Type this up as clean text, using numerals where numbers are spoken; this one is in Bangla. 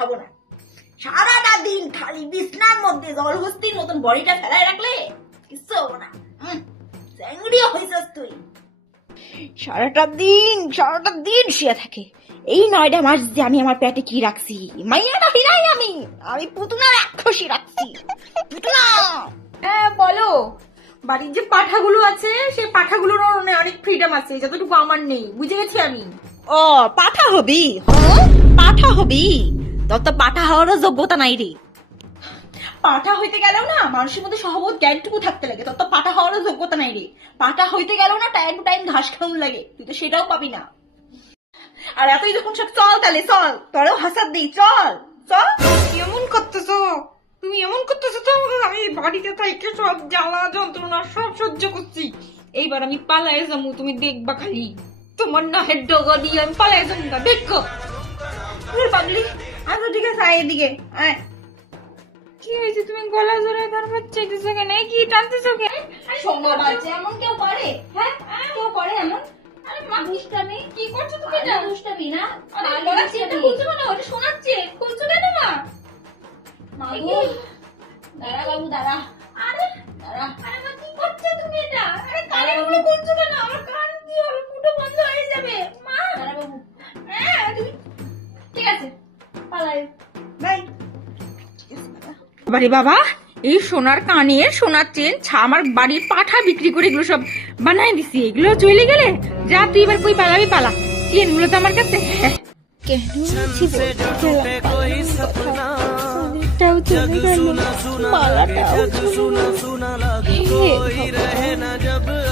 হবো না। সারাটা দিন খালি বিছনার মধ্যে জলহস্তির মতন বডিটা ফেলায় রাখলে কিচ্ছু হবো না। চ্যাংড়িও হয়েছিস তুই। সারাটা দিন শুয়ে থাকে। এই 9টা মাস যে আমি আমার পেটে কি রাখছি, মাইয়াটা ফিরাই আমি পুতুনা রাক্ষসী রাখছি। পুতুনা। হ্যাঁ বলো, বাড়ির যে পাঠাগুলো আছে সেই পাঠাগুলোর অনেক ফ্রিডম আছে, যতটুকু আমার নেই, বুঝে গেছি আমি। ও পাঠা হবি? হ্যাঁ পাঠা হবি? তোর তো পাঠা হওয়ারও যোগ্যতা নাই রে। পাঠা হইতে গেলেও না মানুষের মধ্যে সহবোধ জ্ঞানটুকু থাকতে লাগে। তোর তো পাঠা হওয়ারও যোগ্যতা নাই রে। পাঠা হইতে গেলেও না টাইম টু টাইম ঘাস খাওয়ান লাগে, তুই তো সেটাও পাবি না। আর এতই যখন সব চল তাহলে চল, তোরও হাসাত দিই, চল চল। এমন করতেছো তুমি, এমন করতেছো তো আমি বাড়িতে থাইকে সব জ্বালা যন্ত্রণা সব সহ্য করছি। এইবার আমি পালায়ে যাবো, তুমি দেখবা খালি। তোমার না হেড ডগা দিয়ে আমি পালায়ে যাবো না, দেখো। পাগলি আচ্ছা ঠিক আছে, আয় এদিকে আয়। কি হয়েছে, তুমি গলা জোরে ধরবার চাইতেছো কেন? কি টানতেছো কেন? সোনা বাজে এমন কেউ করে? হ্যাঁ কেউ করে এমন? আরে মা দুষ্টামি কি করছো তুমি? এটা দুষ্টামি না, আরে গলা চেপে খুলছো কেন? ওটা শোনাচ্ছে, খুলছো কেন মা? মাগো দাঁড়া বাবু দাঁড়া। আরে দাঁড়া। আরে মা কি করছো তুমি এটা? আরে কানে গুলো খুলছো কেন? আমার কান কি হবে, ফুটো বন্ধ হয়ে যাবে মা। দাঁড়া বাবু। হ্যাঁ তুমি ঠিক আছে, পালাই বাই। বাড়ি বাবা, এই সোনার কানের সোনার চেন আমার বাড়ির পাঠা বিক্রি করে এগুলো সব বানাই দিছি, এগুলো চলে গেলে যা তুই এবার কই পালাবি পালা, চেন গুলো তো আমার কাছে। কেন কানেরটাও চলে গেল, মালাটাও চলে গেল। হে ভগবান।